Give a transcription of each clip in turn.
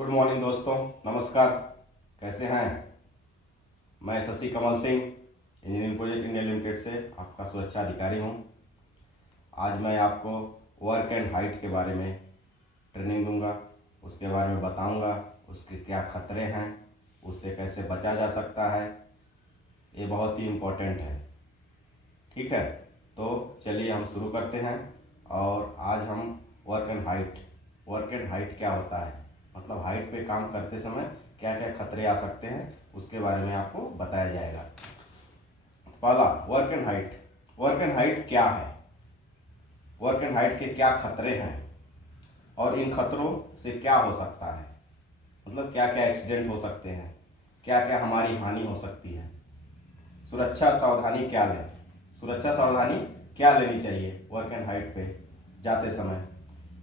Good morning दोस्तों, नमस्कार। कैसे हैं? मैं Shashi Kamal Singh engineering project India limited से आपका सुरक्षा अधिकारी हूं। आज मैं आपको वर्क एंड हाइट के बारे में ट्रेनिंग दूंगा, उसके बारे में बताऊंगा, उसके क्या खतरे हैं, उससे कैसे बचा जा सकता है। ये बहुत ही इम्पोर्टेंट है। ठीक है, तो चलिए हम शुरू करते हैं। और आज हम वर्क एंड हाइट क्या होता है, मतलब हाइट पे काम करते समय क्या क्या खतरे आ सकते हैं, उसके बारे में आपको बताया जाएगा। पहला, work and height. Work and height क्या है, वर्क एंड हाइट के क्या खतरे हैं और इन खतरों से क्या हो सकता है, मतलब क्या क्या एक्सीडेंट हो सकते हैं, क्या क्या हमारी हानि हो सकती है। सुरक्षा सावधानी क्या लें, सुरक्षा सावधानी क्या लेनी चाहिए वर्क एंड हाइट पे जाते समय।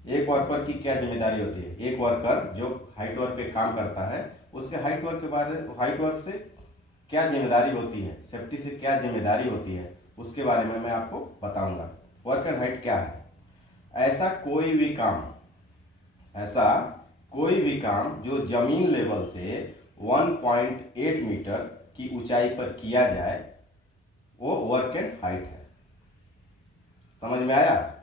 एक वर्कर की क्या जिम्मेदारी होती है, एक वर्कर जो हाइट वर्क पे काम करता है उसके हाइट वर्क से क्या जिम्मेदारी होती है, सेफ्टी से क्या जिम्मेदारी होती है, उसके बारे में मैं आपको बताऊंगा। वर्क एंड हाइट क्या है? ऐसा कोई भी काम जो जमीन लेवल से 1.8 मीटर की ऊंचाई पर किया जाए वो वर्क एंड हाइट है। समझ में आया?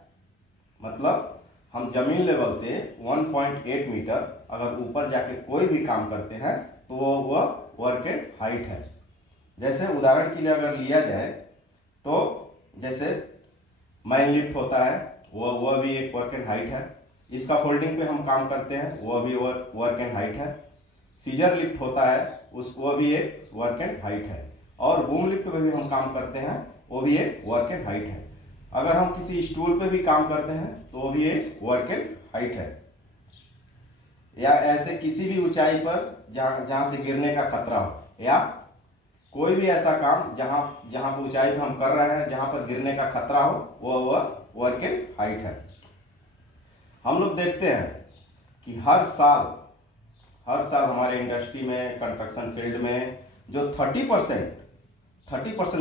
मतलब हम जमीन लेवल से 1.8 मीटर अगर ऊपर जाके कोई भी काम करते हैं तो वह वर्क एंड हाइट है। जैसे उदाहरण के लिए अगर लिया जाए तो जैसे मैन लिफ्ट होता है, वह भी एक वर्क एंड हाइट है। इसका फोल्डिंग पे हम काम करते हैं, वह भी वर्क एंड हाइट है। सीजर लिफ्ट होता है, वह भी एक वर्क एंड हाइट है। और बूम लिफ्ट पे भी हम काम करते हैं, वो भी एक वर्क एंड हाइट है। अगर हम किसी स्टूल पे भी काम करते हैं तो वो भी एक वर्क एंड हाइट है। या ऐसे किसी भी ऊंचाई पर जहां से गिरने का खतरा हो, या कोई भी ऐसा काम जहां पर ऊंचाई पर हम कर रहे हैं जहां पर गिरने का खतरा हो, वह वर्क एंड हाइट है। हम लोग देखते हैं कि हर साल हमारे इंडस्ट्री में, कंस्ट्रक्शन फील्ड में जो 30%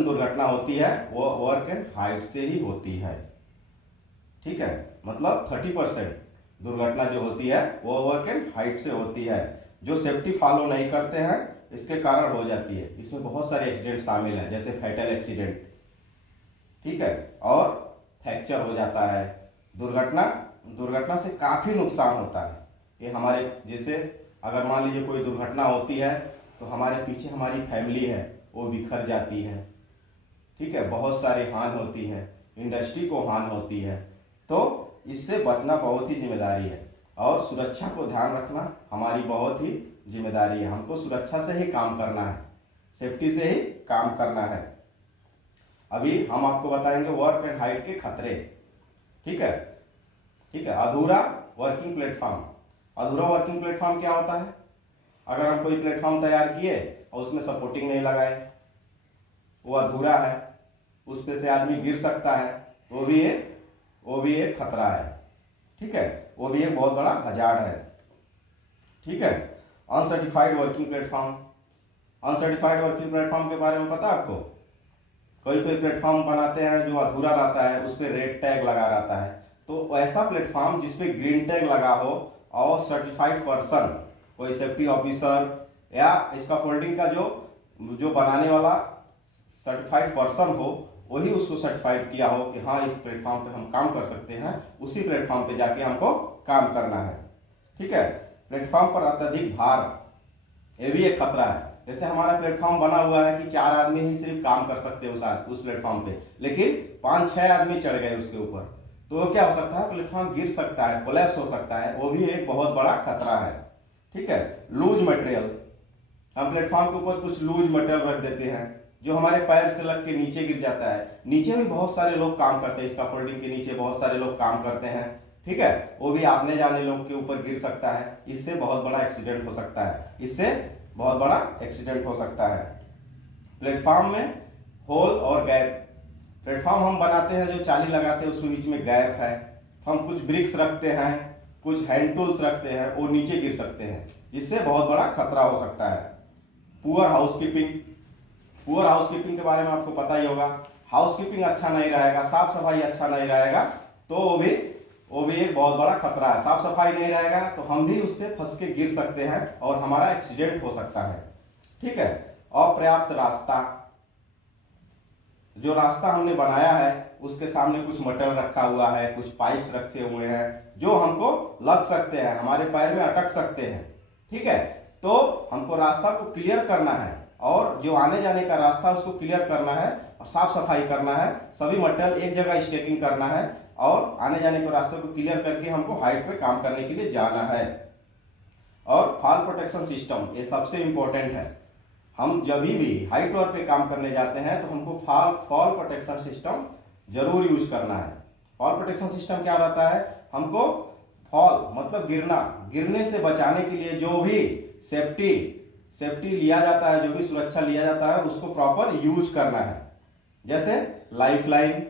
दुर्घटना होती है वो वर्क एंड हाइट से ही होती है। ठीक है, मतलब 30% दुर्घटना जो होती है वो वर्क एंड हाइट से होती है। जो सेफ्टी फॉलो नहीं करते हैं इसके कारण हो जाती है। इसमें बहुत सारे एक्सीडेंट शामिल हैं, जैसे फैटल एक्सीडेंट, ठीक है, और फ्रैक्चर हो जाता है। दुर्घटना से काफ़ी नुकसान होता है। ये हमारे जैसे अगर मान लीजिए कोई दुर्घटना होती है तो हमारे पीछे हमारी फैमिली है वो बिखर जाती है। ठीक है, बहुत सारी हानि होती है, इंडस्ट्री को हानि होती है। तो इससे बचना बहुत ही जिम्मेदारी है और सुरक्षा को ध्यान रखना हमारी बहुत ही जिम्मेदारी है। हमको सुरक्षा से ही काम करना है, सेफ्टी से ही काम करना है। अभी हम आपको बताएंगे वर्क एंड हाइट के खतरे। ठीक है, अधूरा वर्किंग प्लेटफॉर्म। अधूरा वर्किंग प्लेटफॉर्म क्या होता है? अगर हम कोई प्लेटफॉर्म तैयार किए और उसमें सपोर्टिंग नहीं लगाए, वो अधूरा है, उस पे से आदमी गिर सकता है, वो भी एक खतरा है। ठीक है, वो भी एक बहुत बड़ा हजार्ड है। ठीक है, uncertified working platform. Uncertified working platform के बारे में पता है आपको? कोई प्लेटफॉर्म बनाते हैं जो अधूरा रहता है, उस पर रेड टैग लगा रहता है। तो ऐसा प्लेटफॉर्म जिसपे ग्रीन टैग लगा हो और सर्टिफाइड पर्सन, कोई सेफ्टी ऑफिसर या इसका फोल्डिंग का जो बनाने वाला सर्टिफाइड पर्सन हो, वही उसको सर्टिफाइड किया हो कि हाँ इस प्लेटफॉर्म पे हम काम कर सकते हैं, उसी प्लेटफॉर्म पे जाके हमको काम करना है। ठीक है, प्लेटफॉर्म पर अत्यधिक भार, ये भी एक खतरा है। जैसे हमारा प्लेटफॉर्म बना हुआ है कि 4 आदमी ही सिर्फ काम कर सकते हैं उस प्लेटफॉर्म पे, लेकिन 5-6 आदमी चढ़ गए उसके ऊपर, तो क्या हो सकता है? प्लेटफॉर्म गिर सकता है, कोलैप्स हो सकता है, वो भी एक बहुत बड़ा खतरा है। ठीक है, लूज मटेरियल। हम प्लेटफॉर्म के ऊपर कुछ लूज मटेरियल रख देते हैं जो हमारे पैर से लग के नीचे गिर जाता है। नीचे भी बहुत सारे लोग काम करते हैं, इसका फोल्डिंग के नीचे बहुत सारे लोग काम करते हैं। ठीक है, वो भी आने जाने लोग के ऊपर गिर सकता है, इससे बहुत बड़ा एक्सीडेंट हो सकता है। प्लेटफॉर्म में होल और गैप। प्लेटफॉर्म हम बनाते हैं, जो चाली लगाते हैं उसके बीच में गैप है, हम कुछ ब्रिक्स रखते हैं, कुछ हैंड टूल्स रखते हैं, वो नीचे गिर सकते हैं, जिससे बहुत बड़ा खतरा हो सकता है। पुअर हाउसकीपिंग के बारे में आपको पता ही होगा। हाउसकीपिंग अच्छा नहीं रहेगा, साफ सफाई अच्छा नहीं रहेगा, तो वो भी वो भी एक बहुत बड़ा खतरा है। साफ सफाई नहीं रहेगा तो हम भी उससे फंस के गिर सकते हैं और हमारा एक्सीडेंट हो सकता है। ठीक है। अपर्याप्त रास्ता, जो रास्ता हमने बनाया है उसके सामने कुछ मटेरियल रखा हुआ है, कुछ पाइप्स रखे हुए हैं जो हमको लग सकते हैं, हमारे पैर में अटक सकते हैं। ठीक है। तो हमको रास्ता को क्लियर करना है और जो आने जाने का रास्ता उसको क्लियर करना है और साफ सफाई करना है, सभी मटेरियल एक जगह स्टेकिंग करना है और आने जाने के रास्ते को क्लियर करके हमको हाइट पे काम करने के लिए जाना है। और फॉल प्रोटेक्शन सिस्टम, ये सबसे इंपॉर्टेंट है। हम जब भी हाइट वर्क पे काम करने जाते हैं तो हमको फॉल प्रोटेक्शन सिस्टम जरूर यूज करना है। फॉल प्रोटेक्शन सिस्टम क्या रहता है, हमको फॉल मतलब गिरना, गिरने से बचाने के लिए जो भी सेफ्टी लिया जाता है, जो भी सुरक्षा लिया जाता है उसको प्रॉपर यूज करना है। जैसे लाइफ लाइन,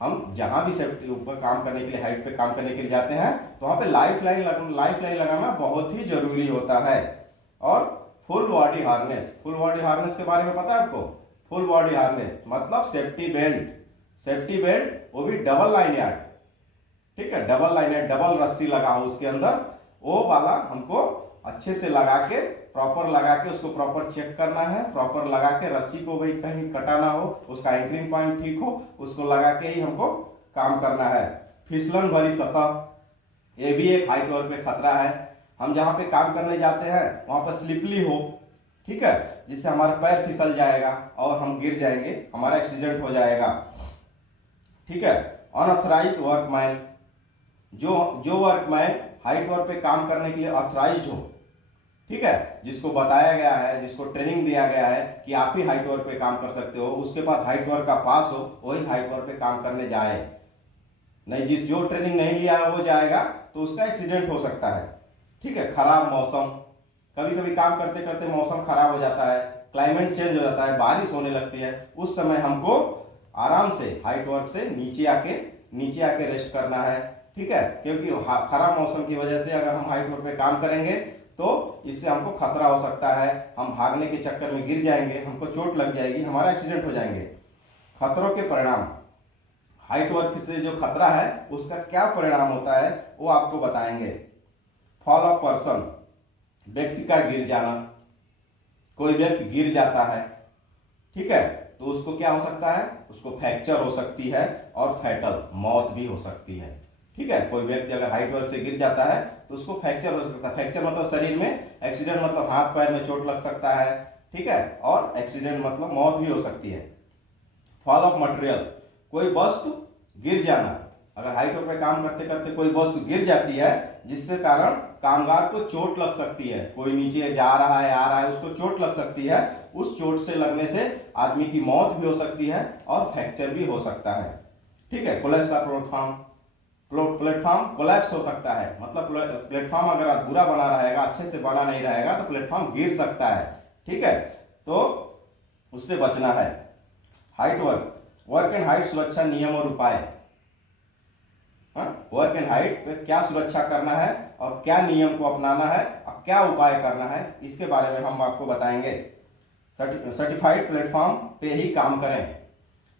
हम जहां भी सेफ्टी ऊपर काम करने के लिए, हाइट पे काम करने के लिए जाते हैं तो वहां पे लाइफ लाइन लगाना बहुत ही जरूरी होता है। और फुल बॉडी हार्नेस के बारे में पता है आपको? फुल बॉडी हार्नेस मतलब सेफ्टी बेल्ट वो भी डबल लाइनर। ठीक है, डबल लाइनर, डबल रस्सी लगा हो उसके अंदर, वो वाला हमको अच्छे से लगा के, प्रॉपर लगा के उसको प्रॉपर चेक करना है। प्रॉपर लगा के रस्सी को भाई कहीं कटा ना हो, उसका एंकरिंग पॉइंट ठीक हो, उसको लगा के ही हमको काम करना है। फिसलन भरी सतह, ये भी एक हाइट वर्क पे खतरा है। हम जहाँ पे काम करने जाते हैं वहां पर स्लिपली हो, ठीक है, जिससे हमारा पैर फिसल जाएगा और हम गिर जाएंगे, हमारा एक्सीडेंट हो जाएगा। ठीक है। अनऑथराइज्ड वर्कमैन, जो वर्कमैन हाइट वर्क पे काम करने के लिए ऑथराइज्ड हो, ठीक है, जिसको बताया गया है, जिसको ट्रेनिंग दिया गया है कि आप ही हाइट वर्क पे काम कर सकते हो, उसके पास हाइट वर्क का पास हो, वही हाइट वर्क पे काम करने जाए। नहीं, जो ट्रेनिंग नहीं लिया है वो जाएगा तो उसका एक्सीडेंट हो सकता है। ठीक है। खराब मौसम, कभी कभी काम करते करते मौसम खराब हो जाता है, क्लाइमेट चेंज हो जाता है, बारिश होने लगती है, उस समय हमको आराम से हाइट वर्क से नीचे आके रेस्ट करना है। ठीक है, क्योंकि खराब मौसम की वजह से अगर हम हाइट वर्क पे काम करेंगे तो इससे हमको खतरा हो सकता है, हम भागने के चक्कर में गिर जाएंगे, हमको चोट लग जाएगी, हमारा एक्सीडेंट हो जाएंगे। खतरों के परिणाम, हाइट वर्क से जो खतरा है उसका क्या परिणाम होता है वो आपको बताएंगे। फॉल ऑफ पर्सन, व्यक्ति का गिर जाना, कोई व्यक्ति गिर जाता है, ठीक है, तो उसको क्या हो सकता है, उसको फ्रैक्चर हो सकती है और फैटल मौत भी हो सकती है। ठीक है, कोई व्यक्ति अगर हाइट वर्क से गिर जाता है तो उसको फ्रैक्चर हो सकता है। फ्रैक्चर मतलब शरीर में, एक्सीडेंट मतलब हाथ पैर में चोट लग सकता है। ठीक है, और एक्सीडेंट मतलब मौत भी हो सकती है। फॉल ऑफ मटेरियल, कोई वस्तु गिर जाना, अगर हाइट वर्क पे काम करते करते कोई वस्तु गिर जाती है जिससे कारण कामगार को चोट लग सकती है, कोई नीचे जा रहा है आ रहा है उसको चोट लग सकती है, उस चोट से लगने से आदमी की मौत भी हो सकती है और फ्रैक्चर भी हो सकता है। ठीक है। कोलैप्स, प्लेटफॉर्म कोलैप्स हो सकता है, मतलब प्लेटफॉर्म अगर अधूरा बना रहेगा, अच्छे से बना नहीं रहेगा तो प्लेटफॉर्म गिर सकता है। ठीक है, तो उससे बचना है। हाइट वर्क एंड हाइट सुरक्षा नियम और उपाय। वर्क एंड हाइट पे क्या सुरक्षा करना है और क्या नियम को अपनाना है और क्या उपाय करना है, इसके बारे में हम आपको बताएंगे। सर्टिफाइड प्लेटफॉर्म पे ही काम करें।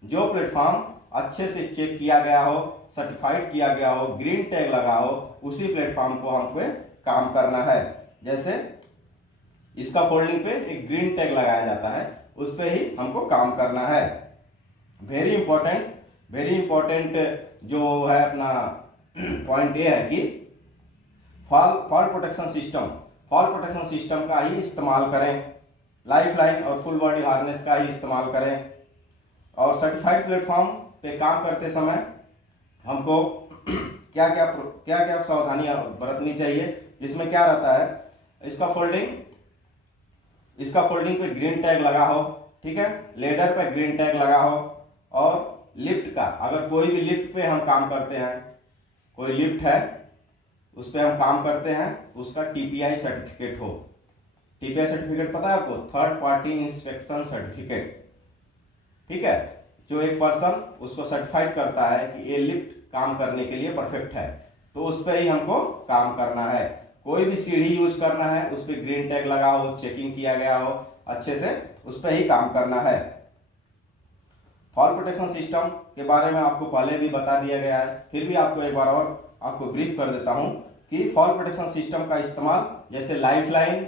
जो प्लेटफॉर्म अच्छे से चेक किया गया हो, सर्टिफाइड किया गया हो, ग्रीन टैग लगा हो, उसी प्लेटफॉर्म को हम पे काम करना है। जैसे इसका फोल्डिंग पे एक ग्रीन टैग लगाया जाता है, उस पे ही हमको काम करना है। वेरी इंपॉर्टेंट जो है अपना पॉइंट ये है कि फॉल प्रोटेक्शन सिस्टम का ही इस्तेमाल करें, लाइफ लाइन और फुल बॉडी हार्नेस का ही इस्तेमाल करें। और सर्टिफाइड प्लेटफॉर्म पे काम करते समय हमको क्या क्या सावधानियां बरतनी चाहिए, जिसमें क्या रहता है, इसका फोल्डिंग पे ग्रीन टैग लगा हो, ठीक है, लेडर पे ग्रीन टैग लगा हो, और लिफ्ट का, अगर कोई भी लिफ्ट पे हम काम करते हैं, कोई लिफ्ट है उस पे हम काम करते हैं, उसका टीपीआई सर्टिफिकेट हो। टीपीआई सर्टिफिकेट पता है आपको? Third party inspection certificate. ठीक है, जो एक पर्सन उसको सर्टिफाइड करता है कि ये लिफ्ट काम करने के लिए परफेक्ट है, तो उस पर ही हमको काम करना है। कोई भी सीढ़ी यूज करना है, उस पर ग्रीन टैग लगा हो, चेकिंग किया गया हो अच्छे से, उस पर ही काम करना है। फॉल प्रोटेक्शन सिस्टम के बारे में आपको पहले भी बता दिया गया है, फिर भी आपको एक बार और आपको ब्रीफ कर देता हूँ कि फॉल प्रोटेक्शन सिस्टम का इस्तेमाल जैसे लाइफ लाइन,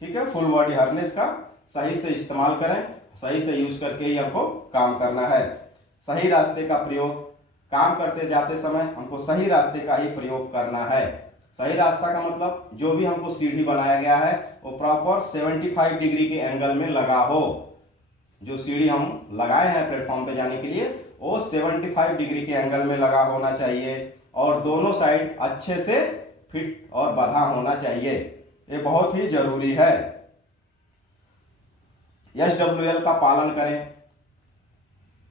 ठीक है, फुल बॉडी हार्नेस का सही से इस्तेमाल करें, सही से यूज करके ही हमको काम करना है। सही रास्ते का प्रयोग, काम करते जाते समय हमको सही रास्ते का ही प्रयोग करना है। सही रास्ता का मतलब जो भी हमको सीढ़ी बनाया गया है वो प्रॉपर 75 डिग्री के एंगल में लगा हो। जो सीढ़ी हम लगाए हैं प्लेटफॉर्म पे जाने के लिए वो 75 डिग्री के एंगल में लगा होना चाहिए और दोनों साइड अच्छे से फिट और बंधा होना चाहिए। ये बहुत ही जरूरी है। SWL का पालन करें।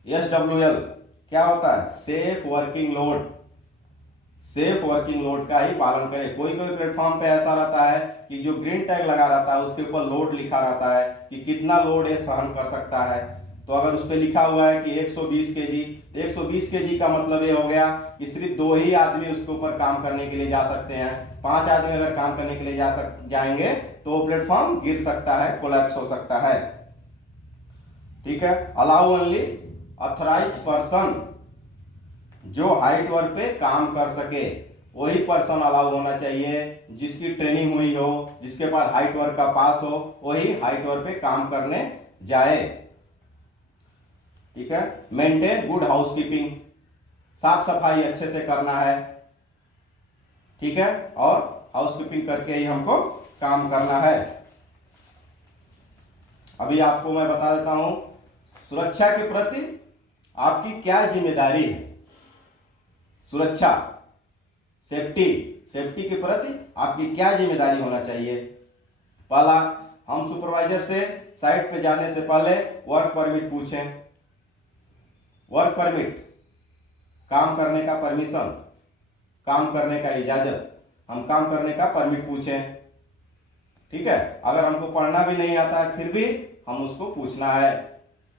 SWL क्या होता है? Safe working load. Safe working load का ही पालन करें। कोई कोई प्लेटफॉर्म पे ऐसा रहता है कि जो ग्रीन टैग लगा रहता है उसके ऊपर लोड लिखा रहता है कि कितना लोड ये सहन कर सकता है। तो अगर उस पर लिखा हुआ है कि 120 केजी, 120 केजी का मतलब ये हो गया कि सिर्फ 2 ही आदमी उसके ऊपर काम करने के लिए जा सकते हैं। 5 आदमी अगर काम करने के लिए जाएंगे तो प्लेटफॉर्म गिर सकता है, कोलैप्स हो सकता है। ठीक है। अलाउ ओनली ऑथराइज्ड पर्सन, जो हाइट वर्क पे काम कर सके वही पर्सन अलाउ होना चाहिए। जिसकी ट्रेनिंग हुई हो, जिसके पास हाइट वर्क का पास हो, वही हाइट वर्क पे काम करने जाए। ठीक है। मेंटेन गुड हाउसकीपिंग, साफ सफाई अच्छे से करना है। ठीक है। और हाउसकीपिंग करके ही हमको काम करना है। अभी आपको मैं बता देता हूं सुरक्षा के प्रति आपकी क्या जिम्मेदारी है। सुरक्षा, सेफ्टी के प्रति आपकी क्या जिम्मेदारी होना चाहिए। पहला, हम सुपरवाइजर से साइट पे जाने से पहले वर्क परमिट पूछें। वर्क परमिट, काम करने का परमिशन, काम करने का इजाजत, हम काम करने का परमिट पूछें। ठीक है। अगर हमको पढ़ना भी नहीं आता है फिर भी हम उसको पूछना है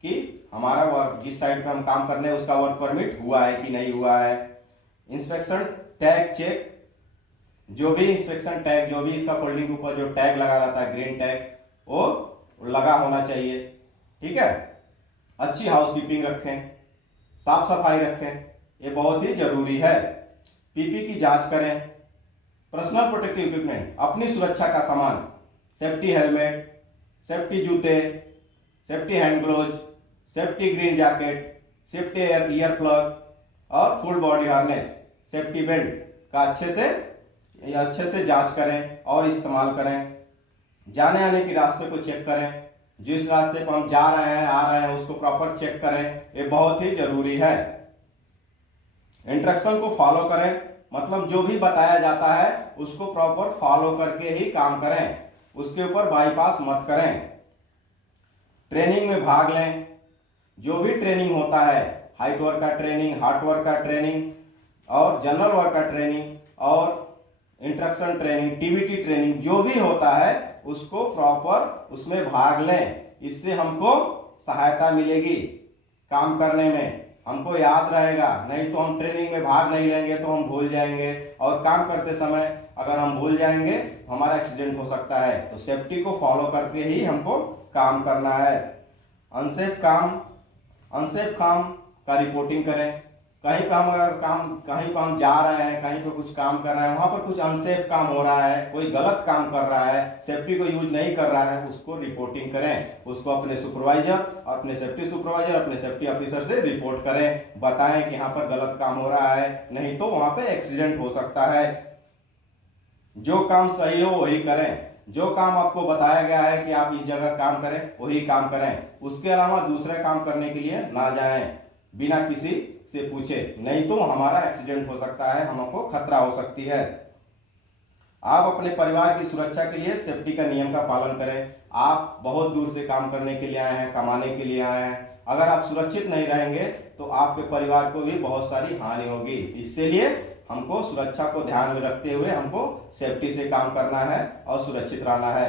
कि हमारा वर्क, जिस साइट पे हम काम करने हैं उसका वर्क परमिट हुआ है कि नहीं हुआ है। इंस्पेक्शन टैग चेक, जो भी इंस्पेक्शन टैग, जो भी इसका फोल्डिंग के ऊपर जो टैग लगा रहता है ग्रीन टैग, वो लगा होना चाहिए। ठीक है। अच्छी हाउसकीपिंग रखें, साफ सफाई रखें, ये बहुत ही जरूरी है। पीपी की जांच करें। पर्सनल प्रोटेक्टिव इक्विपमेंट, अपनी सुरक्षा का सामान, सेफ्टी हेलमेट, सेफ्टी जूते, safety hand gloves, safety green jacket, safety ear plug और full body harness, safety belt का अच्छे से जांच करें और इस्तेमाल करें। जाने आने के रास्ते को चेक करें। जिस रास्ते पर हम जा रहे हैं, आ रहे हैं, उसको प्रॉपर चेक करें, ये बहुत ही जरूरी है। इंस्ट्रक्शन को फॉलो करें, मतलब जो भी बताया जाता है उसको प्रॉपर फॉलो करके ही काम करें, उसके ऊपर बाईपास मत करें। ट्रेनिंग में भाग लें। जो भी ट्रेनिंग होता है, हाइट वर्क का ट्रेनिंग, हार्ट वर्क का ट्रेनिंग और जनरल वर्क का ट्रेनिंग और इंस्ट्रक्शन ट्रेनिंग, टीबीटी ट्रेनिंग, जो भी होता है उसको प्रॉपर उसमें भाग लें। इससे हमको सहायता मिलेगी काम करने में, हमको याद रहेगा। नहीं तो हम ट्रेनिंग में भाग नहीं लेंगे तो हम भूल जाएंगे और काम करते समय अगर हम भूल जाएंगे तो हमारा एक्सीडेंट हो सकता है। तो सेफ्टी को फॉलो करके ही हमको काम करना है। अनसेफ काम का रिपोर्टिंग करें। कहीं पर हम जा रहे हैं, कहीं पर कुछ काम कर रहे हैं, वहां पर कुछ अनसेफ काम हो रहा है, कोई गलत काम कर रहा है, सेफ्टी को यूज नहीं कर रहा है, उसको रिपोर्टिंग करें। उसको अपने सुपरवाइजर, अपने सेफ्टी ऑफिसर से रिपोर्ट करें, बताएं कि यहाँ पर गलत काम हो रहा है, नहीं तो वहां पर एक्सीडेंट हो सकता है। जो काम सही हो वही करें। जो काम आपको बताया गया है कि आप इस जगह काम करें वही काम करें। उसके अलावा दूसरे काम करने के लिए ना जाएं बिना किसी से पूछे, नहीं तो हमारा एक्सीडेंट हो सकता है, हमको खतरा हो सकती है। आप अपने परिवार की सुरक्षा के लिए सेफ्टी का नियम का पालन करें। आप बहुत दूर से काम करने के लिए आए हैं, कमाने के लिए आए हैं, अगर आप सुरक्षित नहीं रहेंगे तो आपके परिवार को भी बहुत सारी हानि होगी। इसलिए हमको सुरक्षा को ध्यान में रखते हुए हमको सेफ्टी से काम करना है और सुरक्षित रहना है।